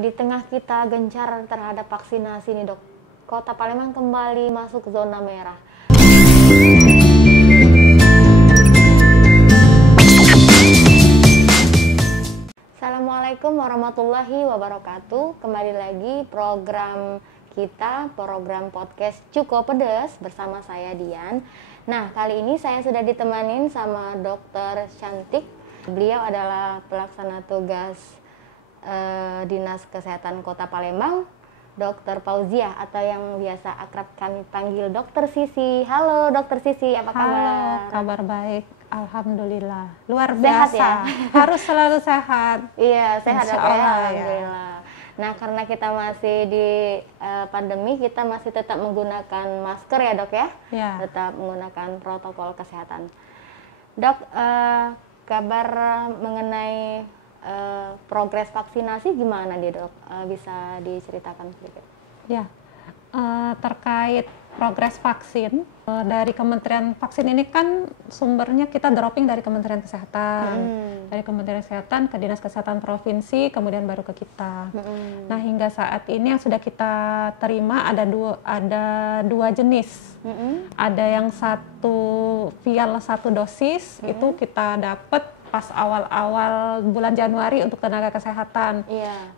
Di tengah kita gencar terhadap vaksinasi nih dok, Kota Palembang kembali masuk zona merah. Assalamualaikum warahmatullahi wabarakatuh. Kembali lagi program kita, program podcast Cukup Pedes bersama saya Dian. Nah, kali ini saya sudah ditemanin sama Dokter Cantik. Beliau adalah pelaksana tugas Dinas Kesehatan Kota Palembang, Dokter Fauzia atau yang biasa akrab kami panggil Dokter Sisi. Halo Dokter Sisi, apa kabar? Halo, kabar baik, alhamdulillah. Luar Sehat biasa, ya? harus selalu sehat. Iya, sehat dok ya, Insyaallah, ya. alhamdulillah. Nah, karena kita masih di pandemi, kita masih tetap menggunakan masker ya dok ya? Ya. Tetap menggunakan protokol kesehatan. Dok, kabar mengenai progres vaksinasi gimana nih dok? Bisa diceritakan sedikit? Ya, terkait progres vaksin dari Kementerian Vaksin ini kan sumbernya kita dropping dari Kementerian Kesehatan, dari Kementerian Kesehatan ke Dinas Kesehatan Provinsi, kemudian baru ke kita. Nah, hingga saat ini yang sudah kita terima ada dua jenis. Ada yang satu vial 1 dosis itu kita dapat pas awal-awal bulan Januari untuk tenaga kesehatan.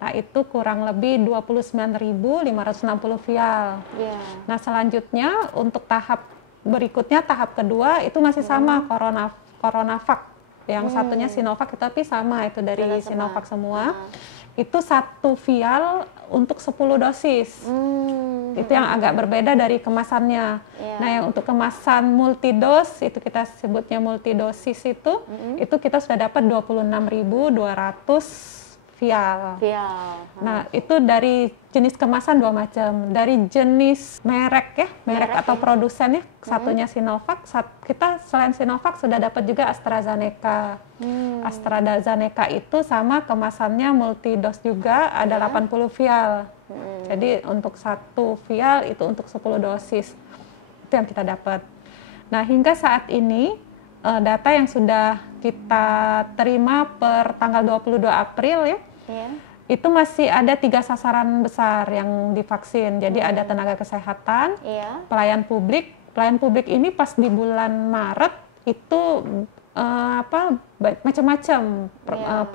Nah, itu kurang lebih 29.560 vial. Nah, selanjutnya untuk tahap berikutnya, tahap kedua itu masih sama Coronavac. Yang satunya Sinovac, tapi sama itu dari Sinovac semua. Itu 1 vial untuk 10 dosis. Itu yang agak berbeda dari kemasannya. Nah, yang untuk kemasan multidos, itu kita sebutnya multidosis itu kita sudah dapat 26.200 vial. Nah, itu dari jenis kemasan 2 macam. Dari jenis merek atau produsen ya. Satunya Sinovac, kita selain Sinovac sudah dapat juga AstraZeneca. AstraZeneca itu sama kemasannya multidos juga, ada 80 vial. Jadi untuk 1 vial itu untuk 10 dosis. Itu yang kita dapat. Nah, hingga saat ini data yang sudah kita terima per tanggal 22 April ya, itu masih ada 3 sasaran besar yang divaksin. Jadi ada tenaga kesehatan, pelayan publik. Pelayan publik ini pas di bulan Maret itu macam-macam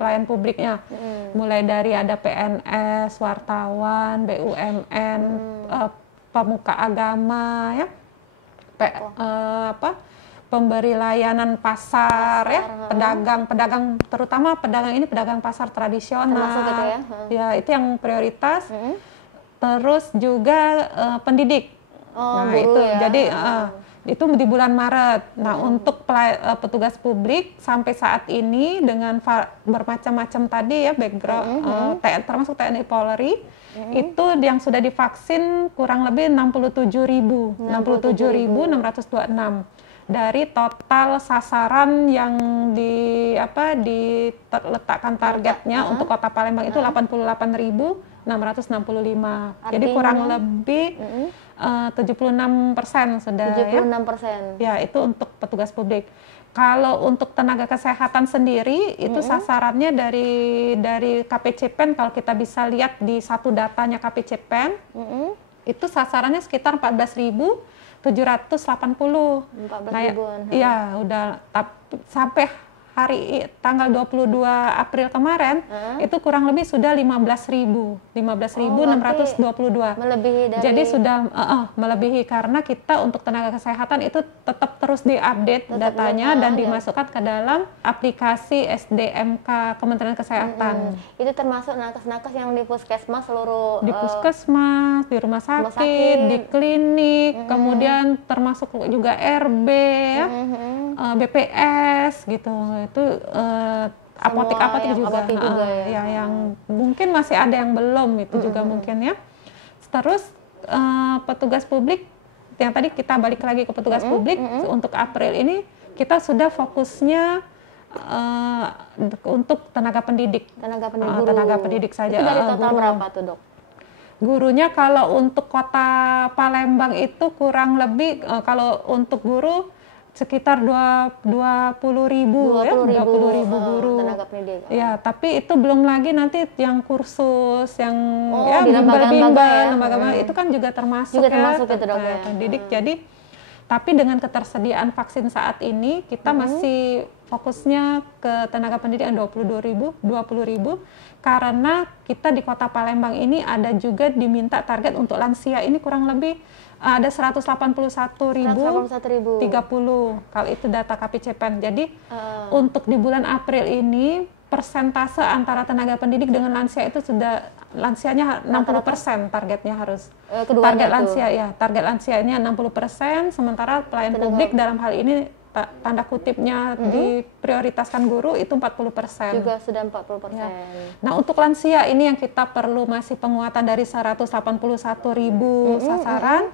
pelayan publiknya. Mulai dari ada PNS, wartawan, BUMN, pemuka agama ya. Pemberi layanan pasar ya, pedagang terutama pedagang ini pedagang pasar tradisional. Gitu ya? Ya, itu yang prioritas. Terus juga pendidik. Nah, itu ya? jadi itu di bulan Maret. Nah, untuk petugas publik sampai saat ini dengan bermacam-macam tadi ya background, termasuk TNI Polri, itu yang sudah divaksin kurang lebih 67.626 dari total sasaran yang diletakkan targetnya untuk Kota Palembang itu 88.665. Jadi kurang lebih 76% sudah 76%. ya. Itu untuk petugas publik. Kalau untuk tenaga kesehatan sendiri itu sasarannya dari KPCPEN, kalau kita bisa lihat di satu datanya KPCPEN, itu sasarannya sekitar 14.780. Nah, ya udah sampai hari tanggal 22 April kemarin itu kurang lebih sudah 15.622. Melebihi dari... Jadi sudah melebihi karena kita untuk tenaga kesehatan itu tetap terus diupdate datanya dan dimasukkan ke dalam aplikasi SDMK Kementerian Kesehatan. Itu termasuk nakes-nakes yang di puskesmas seluruh... Di puskesmas, di rumah sakit, di klinik, kemudian termasuk juga RB ya, BPS gitu. Itu apotek-apotek juga, ya yang mungkin masih ada yang belum itu juga mungkin ya. Terus petugas publik yang tadi kita balik lagi ke petugas publik, untuk April ini kita sudah fokusnya untuk tenaga pendidik. Tenaga pendidik saja. Itu dari total berapa tuh dok? Gurunya kalau untuk Kota Palembang itu kurang lebih kalau untuk guru sekitar 20.000 ya, 20.000 guru. Tenaga pendidik. Ya, tapi itu belum lagi nanti yang kursus, yang ya di bimbel-bimbel, lembaga ya. itu kan juga termasuk Juga ya, termasuk itu, Dok, ya. pendidik. Jadi, tapi dengan ketersediaan vaksin saat ini, kita masih fokusnya ke tenaga pendidik yang 20.000, karena kita di Kota Palembang ini ada juga diminta target untuk lansia ini kurang lebih ada 181.030 kalau itu data KPCPEN. Jadi untuk di bulan April ini persentase antara tenaga pendidik dengan lansia itu sudah lansianya 60% targetnya harus. Target lansia ya, target lansianya 60%, sementara pelayan publik dalam hal ini tanda kutipnya diprioritaskan guru itu 40%. Juga sudah 40%. Ya. Nah, untuk lansia ini yang kita perlu masih penguatan dari 181.000 sasaran.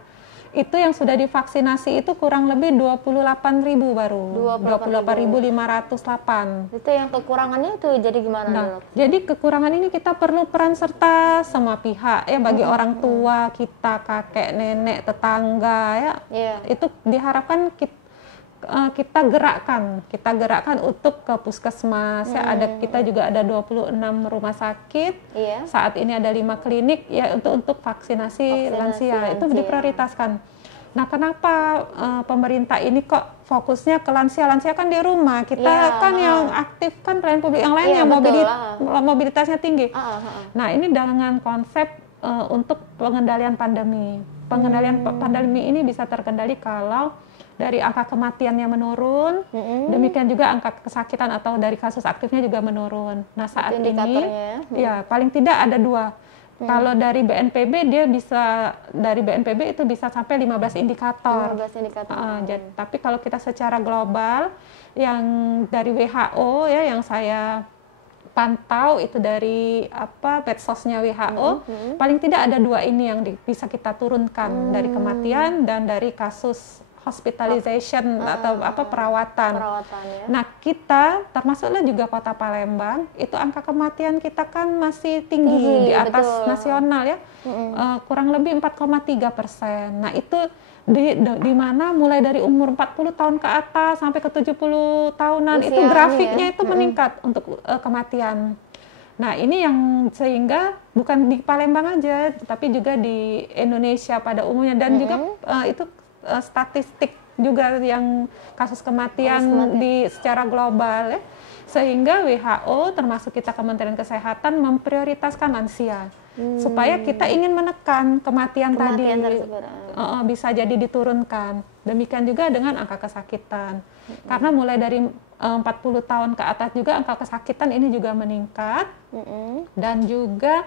Itu yang sudah divaksinasi itu kurang lebih 28.000 baru. 28.508. Itu yang kekurangannya itu jadi gimana, Dok? Jadi kekurangan ini kita perlu peran serta semua pihak ya, bagi orang tua kita, kakek, nenek, tetangga ya. Itu diharapkan kita gerakkan untuk ke puskesmas ya. Kita juga ada 26 rumah sakit. Saat ini ada 5 klinik ya untuk vaksinasi lansia. Itu diprioritaskan. Nah, kenapa pemerintah ini kok fokusnya ke lansia? Lansia kan di rumah, kita kan yang aktif kan pelayan publik yang lain yang mobilitasnya tinggi. Nah, ini dengan konsep untuk pengendalian pandemi. Pengendalian pandemi ini bisa terkendali kalau dari angka kematiannya menurun, demikian juga angka kesakitan atau dari kasus aktifnya juga menurun. Nah, saat ini ya paling tidak ada 2. Kalau dari BNPB itu bisa sampai 15 indikator. Tapi kalau kita secara global yang dari WHO ya, yang saya pantau itu dari pedsosnya WHO, paling tidak ada 2 ini yang bisa kita turunkan, dari kematian dan dari kasus hospitalization atau perawatan. Ya. Nah, kita termasuklah juga Kota Palembang, itu angka kematian kita kan masih tinggi di atas nasional ya, kurang lebih 4,3%. Nah, itu di mana mulai dari umur 40 tahun ke atas sampai ke 70 tahunan itu grafiknya itu meningkat untuk kematian. Nah, ini yang sehingga bukan di Palembang aja, tapi juga di Indonesia pada umumnya, dan juga itu statistik juga yang kasus kematian secara global ya, sehingga WHO termasuk kita Kementerian Kesehatan memprioritaskan lansia supaya kita ingin menekan kematian tadi bisa jadi diturunkan. Demikian juga dengan angka kesakitan, karena mulai dari 40 tahun ke atas juga angka kesakitan ini juga meningkat, dan juga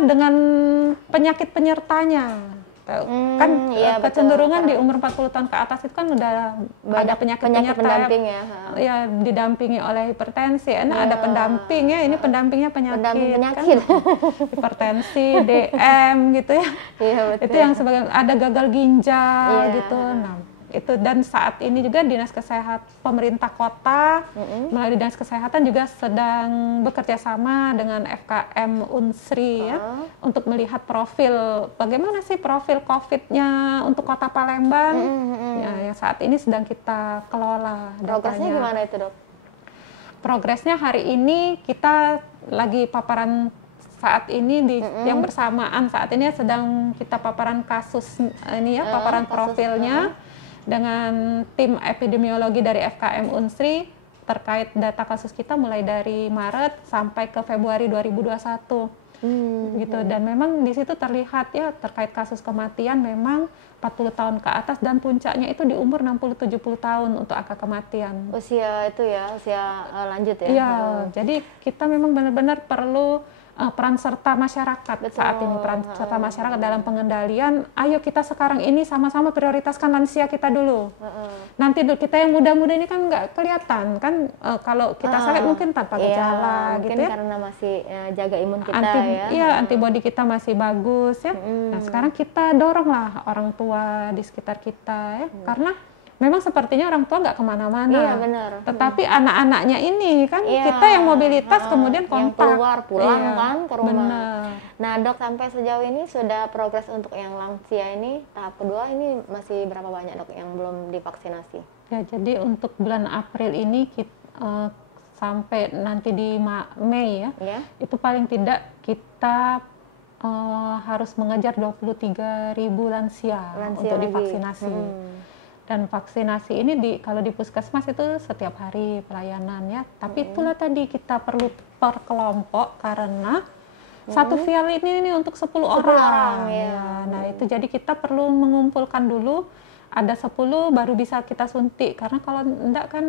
dengan penyakit penyertanya. Kecenderungan di umur 40 tahun ke atas itu kan udah ada penyakit pendamping ya, didampingi oleh hipertensi. Ada pendamping ya, ini pendampingnya penyakit. Kan? Hipertensi, DM gitu ya. Itu yang sebagai ada gagal ginjal gitu. Nah, itu, dan saat ini juga Dinas Kesehatan pemerintah kota melalui Dinas Kesehatan juga sedang bekerja sama dengan FKM Unsri ya, untuk melihat bagaimana sih profil COVID-nya untuk Kota Palembang ya, yang saat ini sedang kita kelola. Progresnya gimana itu, Dok? Progresnya hari ini kita lagi paparan saat ini yang bersamaan saat ini sedang kita paparan kasus ini ya, paparan profilnya dengan tim epidemiologi dari FKM Unsri terkait data kasus kita mulai dari Maret sampai ke Februari 2021 gitu. Dan memang di situ terlihat ya, terkait kasus kematian memang 40 tahun ke atas, dan puncaknya itu di umur 60-70 tahun untuk angka kematian. Usia itu ya, usia lanjut ya. Iya, jadi kita memang benar-benar perlu peran serta masyarakat. Saat ini peran serta masyarakat dalam pengendalian. Ayo kita sekarang ini sama-sama prioritaskan lansia kita dulu. Nanti kita yang muda-muda ini kan nggak kelihatan kan, kalau kita sakit mungkin tanpa gejala gitu ya. Karena masih jaga imun kita antibodi kita masih bagus ya. Nah, sekarang kita doronglah orang tua di sekitar kita ya, karena memang sepertinya orang tua nggak kemana-mana. Iya, benar. Tetapi anak-anaknya ini kan kita yang mobilitas kemudian kontak. Yang pulang kan ke rumah. Benar. Nah dok, sampai sejauh ini sudah progres untuk yang lansia ini tahap kedua ini masih berapa banyak dok yang belum divaksinasi? Ya, jadi untuk bulan April ini sampai nanti di Mei ya, itu paling tidak kita harus mengejar 23.000 lansia untuk divaksinasi. Dan vaksinasi ini kalau di puskesmas itu setiap hari pelayanan ya. Tapi itulah tadi kita perlu per kelompok karena satu vial ini untuk 10 orang. Ya. Nah itu jadi kita perlu mengumpulkan dulu. Ada 10 baru bisa kita suntik karena kalau enggak kan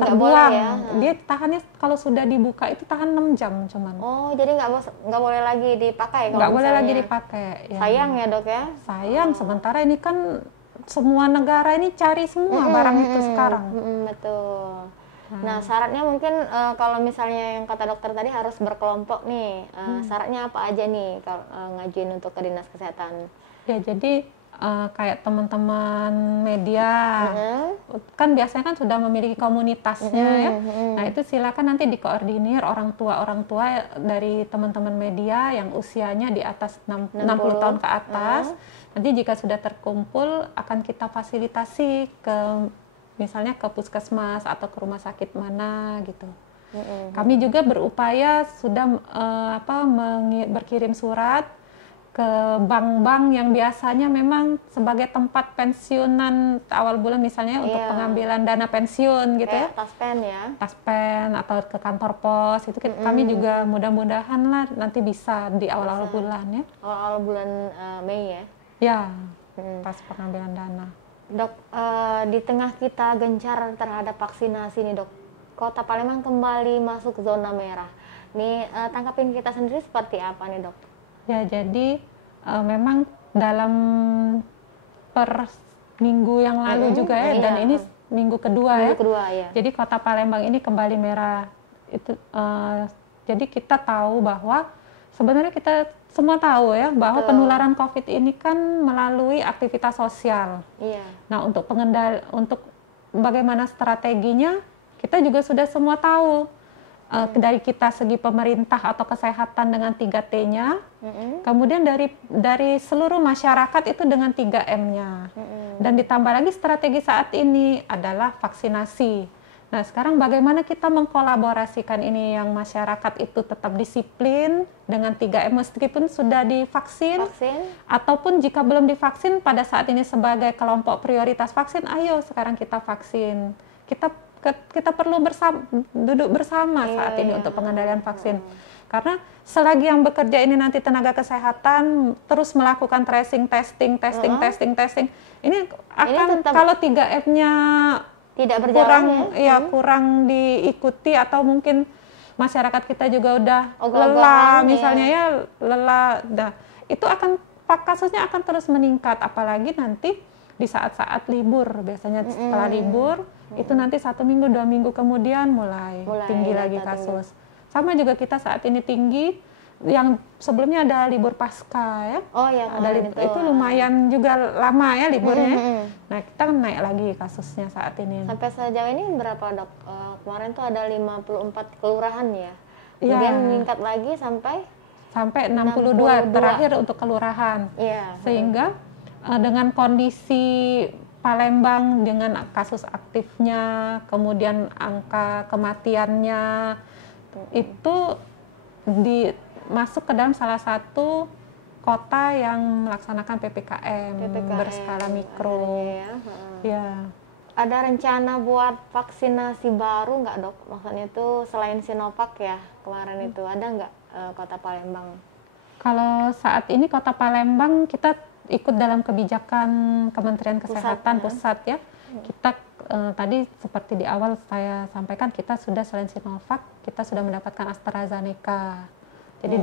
terbuang ya. Dia tahannya kalau sudah dibuka itu tahan 6 jam cuman. Oh jadi nggak boleh lagi dipakai? Nggak boleh lagi dipakai. Ya. Sayang ya dok ya? Sayang, sementara ini kan semua negara ini cari semua barang itu sekarang. Betul. Nah syaratnya mungkin kalau misalnya yang kata dokter tadi harus berkelompok nih, syaratnya apa aja nih kalau ngajuin untuk ke dinas kesehatan? Ya jadi kayak teman-teman media kan biasanya kan sudah memiliki komunitasnya ya. Nah itu silakan nanti dikoordinir orang tua dari teman-teman media yang usianya di atas 60 tahun ke atas. Nanti jika sudah terkumpul akan kita fasilitasi ke misalnya ke puskesmas atau ke rumah sakit mana gitu. Kami juga berupaya sudah berkirim surat ke bank-bank yang biasanya memang sebagai tempat pensiunan awal bulan misalnya untuk pengambilan dana pensiun gitu ya. Taspen ya. Taspen atau ke kantor pos itu kami juga mudah-mudahan lah nanti bisa di awal-awal bulan ya. Awal bulan Mei ya. Ya, pas pengambilan dana. Dok, di tengah kita gencar terhadap vaksinasi nih dok, Kota Palembang kembali masuk zona merah. Nih tangkapin kita sendiri seperti apa nih dok? Ya, jadi memang dalam per minggu yang lalu juga ya, dan ini minggu kedua ya. Jadi Kota Palembang ini kembali merah. Itu jadi kita tahu bahwa sebenarnya kita semua tahu ya bahwa penularan COVID ini kan melalui aktivitas sosial. Nah, untuk untuk bagaimana strateginya kita juga sudah semua tahu. Dari kita segi pemerintah atau kesehatan dengan 3T-nya, kemudian dari seluruh masyarakat itu dengan 3M-nya, dan ditambah lagi strategi saat ini adalah vaksinasi. Nah sekarang bagaimana kita mengkolaborasikan ini yang masyarakat itu tetap disiplin dengan 3M meskipun sudah divaksin, ataupun jika belum divaksin pada saat ini sebagai kelompok prioritas vaksin, ayo sekarang kita vaksin. Kita perlu duduk bersama saat ini untuk pengendalian vaksin. Karena selagi yang bekerja ini nanti tenaga kesehatan terus melakukan tracing, testing. Ini akan kalau 3M-nya tidak berjalan kurang diikuti atau mungkin masyarakat kita juga udah lelah misalnya lelah. Itu kasusnya akan terus meningkat, apalagi nanti di saat-saat libur, biasanya setelah libur itu nanti 1 minggu 2 minggu kemudian mulai tinggi lagi kasus. Sama juga kita saat ini tinggi, yang sebelumnya ada libur pasca ya. Itu lumayan juga lama ya liburnya. Nah kita naik lagi kasusnya saat ini. Sampai sejauh ini berapa dok? Kemarin tuh ada 54 kelurahan ya. Kemudian meningkat lagi sampai 62 terakhir untuk kelurahan. Sehingga dengan kondisi Palembang dengan kasus aktifnya, kemudian angka kematiannya itu masuk ke dalam salah satu kota yang melaksanakan PPKM berskala mikro. Ada rencana buat vaksinasi baru nggak dok? Maksudnya itu selain Sinovac ya kemarin itu ada nggak Kota Palembang? Kalau saat ini Kota Palembang kita ikut dalam kebijakan Kementerian Kesehatan pusat ya. Kita tadi seperti di awal saya sampaikan kita sudah selain Sinovac kita sudah mendapatkan AstraZeneca. Jadi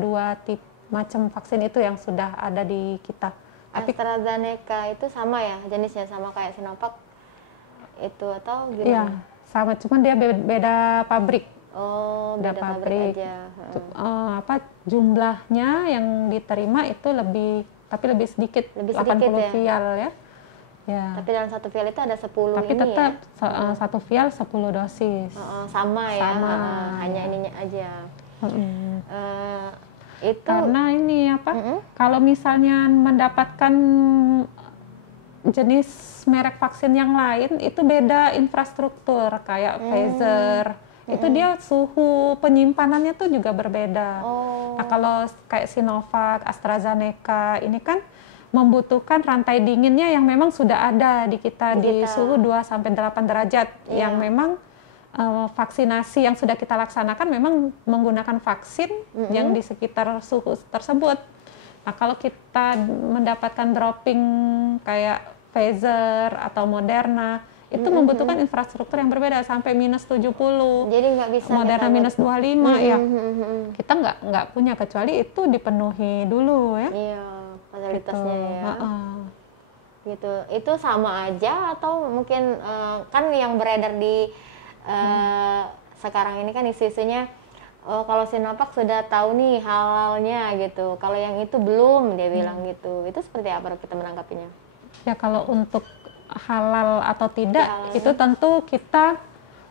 dua tipe macam vaksin itu yang sudah ada di kita. AstraZeneca itu sama ya jenisnya, sama kayak Sinovac itu atau gimana? Iya sama, cuman dia beda pabrik. Beda pabrik aja. Jumlahnya yang diterima itu lebih sedikit 80 vial ya. Tapi dalam satu vial itu ada 10 tapi ini tetap ya? Satu vial 10 dosis. Sama ya, hanya ininya aja. Itu karena ini kalau misalnya mendapatkan jenis merek vaksin yang lain itu beda infrastruktur kayak Pfizer. Itu dia suhu penyimpanannya tuh juga berbeda. Nah, kalau kayak Sinovac, AstraZeneca ini kan membutuhkan rantai dinginnya yang memang sudah ada di kita di suhu 2 sampai 8 derajat yang memang vaksinasi yang sudah kita laksanakan memang menggunakan vaksin yang di sekitar suhu tersebut. Nah, kalau kita mendapatkan dropping kayak Pfizer atau Moderna itu membutuhkan infrastruktur yang berbeda sampai -70. Jadi nggak bisa Moderna -25 ya. Kita nggak punya kecuali itu dipenuhi dulu ya. Iya, fasilitasnya gitu. ya. Gitu. Itu sama aja atau mungkin kan yang beredar di sekarang ini kan isu-isunya kalau Sinovac sudah tahu nih halalnya gitu. Kalau yang itu belum dia bilang gitu. Itu seperti apa kita menanggapinya? Ya kalau untuk halal atau tidak itu tentu kita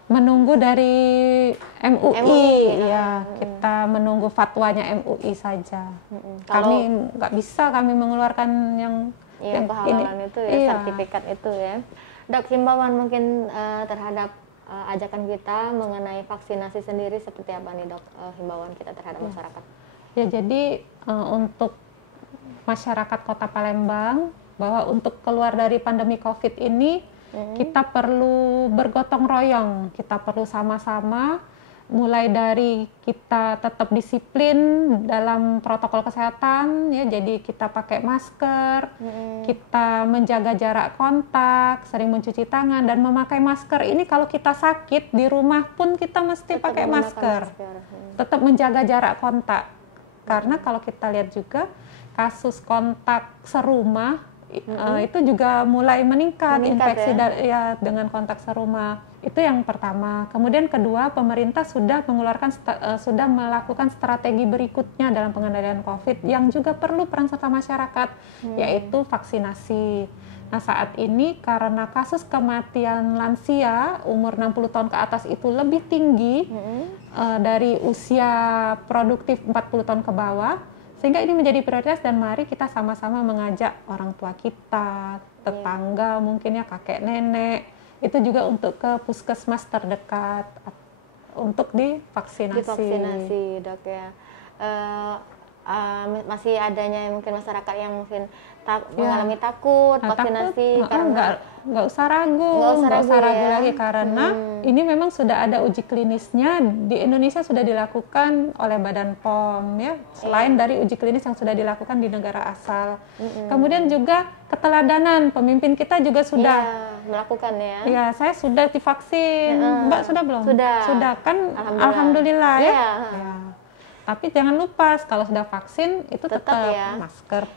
menunggu dari MUI ya, kita menunggu fatwanya MUI saja. Kami nggak bisa kami mengeluarkan yang kehalalan itu ya, sertifikat itu ya. Dok, himbauan mungkin terhadap ajakan kita mengenai vaksinasi sendiri seperti apa nih Dok, himbauan kita terhadap masyarakat? Ya jadi untuk masyarakat Kota Palembang bahwa untuk keluar dari pandemi COVID ini kita perlu bergotong royong, kita perlu sama-sama mulai dari kita tetap disiplin dalam protokol kesehatan ya, jadi kita pakai masker, kita menjaga jarak kontak, sering mencuci tangan dan memakai masker ini kalau kita sakit di rumah pun kita mesti pakai masker. Tetap menjaga jarak kontak. Karena kalau kita lihat juga kasus kontak serumah itu juga mulai meningkat infeksi ya dengan kontak serumah. Itu yang pertama. Kemudian kedua, pemerintah sudah mengeluarkan sudah melakukan strategi berikutnya dalam pengendalian COVID yang juga perlu peran serta masyarakat, yaitu vaksinasi. Nah, saat ini karena kasus kematian lansia umur 60 tahun ke atas itu lebih tinggi dari usia produktif 40 tahun ke bawah, sehingga ini menjadi prioritas dan mari kita sama-sama mengajak orang tua kita, tetangga mungkin ya, kakek nenek, itu juga untuk ke puskesmas terdekat untuk divaksinasi. Divaksinasi Dok ya. Masih adanya mungkin masyarakat yang mungkin mengalami takut vaksinasi karena nggak usah ragu lagi karena ini memang sudah ada uji klinisnya di Indonesia, sudah dilakukan oleh Badan POM ya, selain dari uji klinis yang sudah dilakukan di negara asal. Kemudian juga keteladanan pemimpin kita juga sudah melakukan ya. Ya, saya sudah divaksin. Mbak sudah belum? Sudah Kan alhamdulillah ya. Tapi jangan lupa kalau sudah vaksin itu tetap ya. Masker,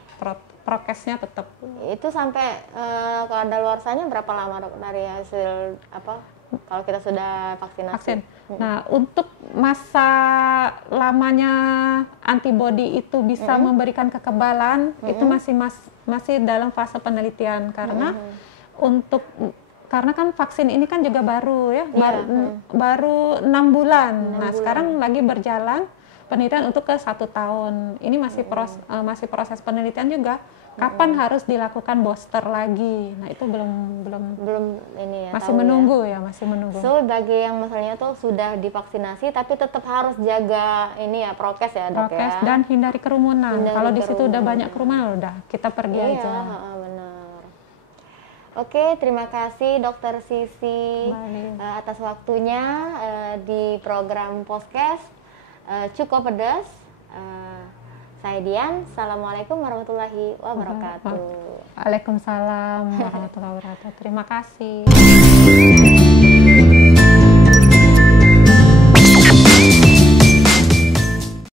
prokesnya tetap. Itu sampai kalau ada luarsanya berapa lama Dok dari hasil kalau kita sudah vaksinasi? Nah, untuk masa lamanya antibodi itu bisa memberikan kekebalan itu masih dalam fase penelitian karena karena kan vaksin ini kan juga baru ya, baru 6 bulan. Nah, sekarang lagi berjalan penelitian untuk ke 1 tahun. Ini masih proses penelitian juga. Kapan harus dilakukan booster lagi? Nah, itu belum ini ya. Masih menunggu ya, masih menunggu. So, bagi yang misalnya tuh sudah divaksinasi tapi tetap harus jaga ini ya, prokes ya, Dok ya. Prokes dan hindari kerumunan. Kalau di situ udah banyak kerumunan, udah kita pergi aja. Benar. Oke, terima kasih Dokter Sisi atas waktunya di program podcast Cukup Pedas. Saya Dian, Assalamualaikum warahmatullahi wabarakatuh. Waalaikumsalam warahmatullahi wabarakatuh. Terima kasih.